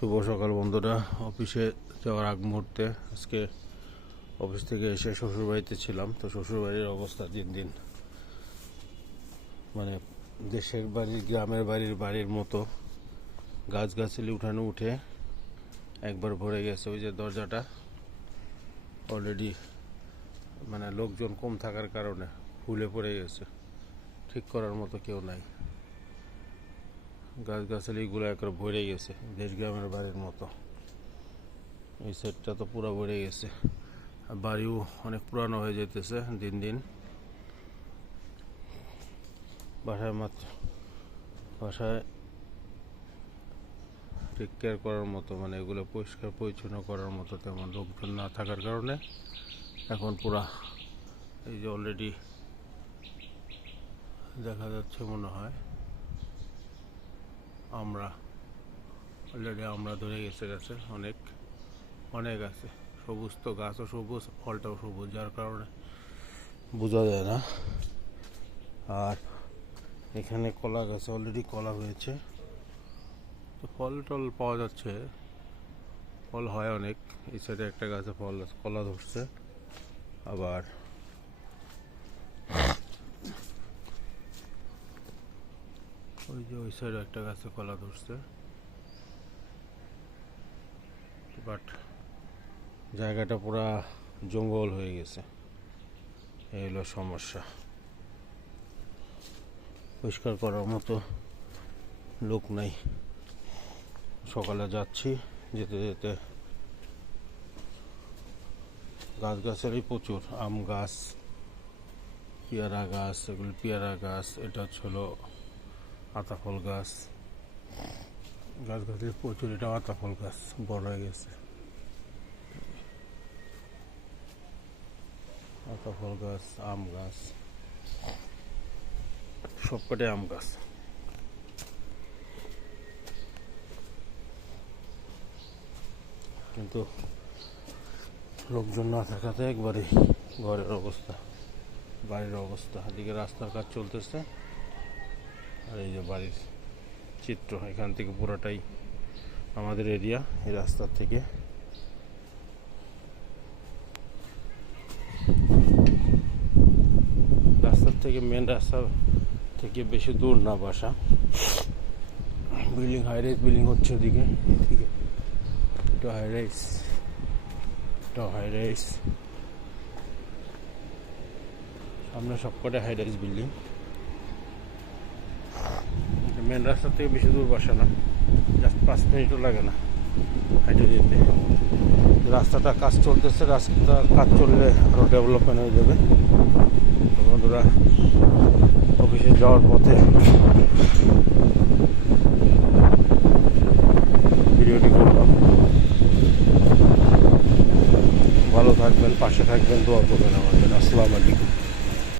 শুভ সকাল বন্ধুরা। অফিসে যাওয়ার আগ মুহূর্তে আজকে অফিস থেকে এসে শ্বশুরবাড়িতে ছিলাম। তো শ্বশুরবাড়ির অবস্থা দিন দিন মানে দেশের বাড়ির, গ্রামের বাড়ির বাড়ির মতো। গাছগাছালি উঠানো উঠে একবার ভরে গেছে ওই যে দরজাটা। অলরেডি মানে লোকজন কম থাকার কারণে ফুলে পড়ে গেছে। ঠিক করার মতো কেউ নাই। গাছগাছালিগুলো একবার ভরে গেছে দেশ গ্রামের বাড়ির মতো। এই সেটটা তো পুরো ভরে গেছে। আর বাড়িও অনেক পুরানো হয়ে যেতেছে দিন দিন। বাসায় মাত্র, বাসায় টেক কেয়ার করার মতো মানে এগুলো পরিষ্কার পরিচ্ছন্ন করার মতো তেমন লোকজন না থাকার কারণে এখন পুরা এই যে অলরেডি দেখা যাচ্ছে মনে হয়। আমরা অলরেডি আমরা ধরে গেছে গেছে অনেক অনেক আছে। সবুজ তো গাছও সবুজ, ফলটাও সবুজ, যার কারণে বোঝা যায় না। আর এখানে কলা গাছে অলরেডি কলা হয়েছে। তো ফল টল পাওয়া যাচ্ছে। ফল হয় অনেক। এই সাইডে একটা গাছে ফল কলা ধরছে। আবার ওই যে ওই সাইডে একটা গাছে কলা ধরছে। বাট জায়গাটা পুরা জঙ্গল হয়ে গেছে। এই হলো সমস্যা। পরিষ্কার করার মতো লোক নাই। সকালে যাচ্ছি, যেতে যেতে গাছ গাছগাছালি প্রচুর, আম গাছ, পেয়ারা গাছ, এগুলো পেয়ারা গাছ, এটা হচ্ছে আতাফল গাছ। গাছগাছালি প্রচুর এটা আতাফল গাছ, বড় হয়ে গেছে। আতাফল গাছ, আম গাছ। সবকটাই আম গাছ। কিন্তু লোকজন না থাকাতে একবারে ঘরের অবস্থা, বাড়ির অবস্থা। এদিকে রাস্তার কাজ চলতেছে। যে বাড়ির চিত্র। এখান থেকে পুরোটাই আমাদের এরিয়া এই রাস্তার থেকে। রাস্তার থেকে মেন রাস্তা থেকে বেশি দূর না বাসা। বিল্ডিং হাই রাইজ বিল্ডিং হচ্ছে ওদিকে, এদিকে। এটা হাই রাইজ এটা হাই রাইজ সামনে সবকটা হাই রাইজ বিল্ডিং মেন রাস্তা থেকে বেশি দূর বসে না। জাস্ট পাঁচ মিনিটও লাগে না হাইটে যেতে রাস্তাটা কাজ চলতেছে রাস্তা কাজ চললে আরও ডেভেলপমেন্ট হয়ে যাবে। বন্ধুরা অফিসে যাওয়ার পথে ভিডিওটি করলাম। ভালো থাকবেন, পাশে থাকবেন, দোয়া করবেন আমাদের। আসসালামু আলাইকুম।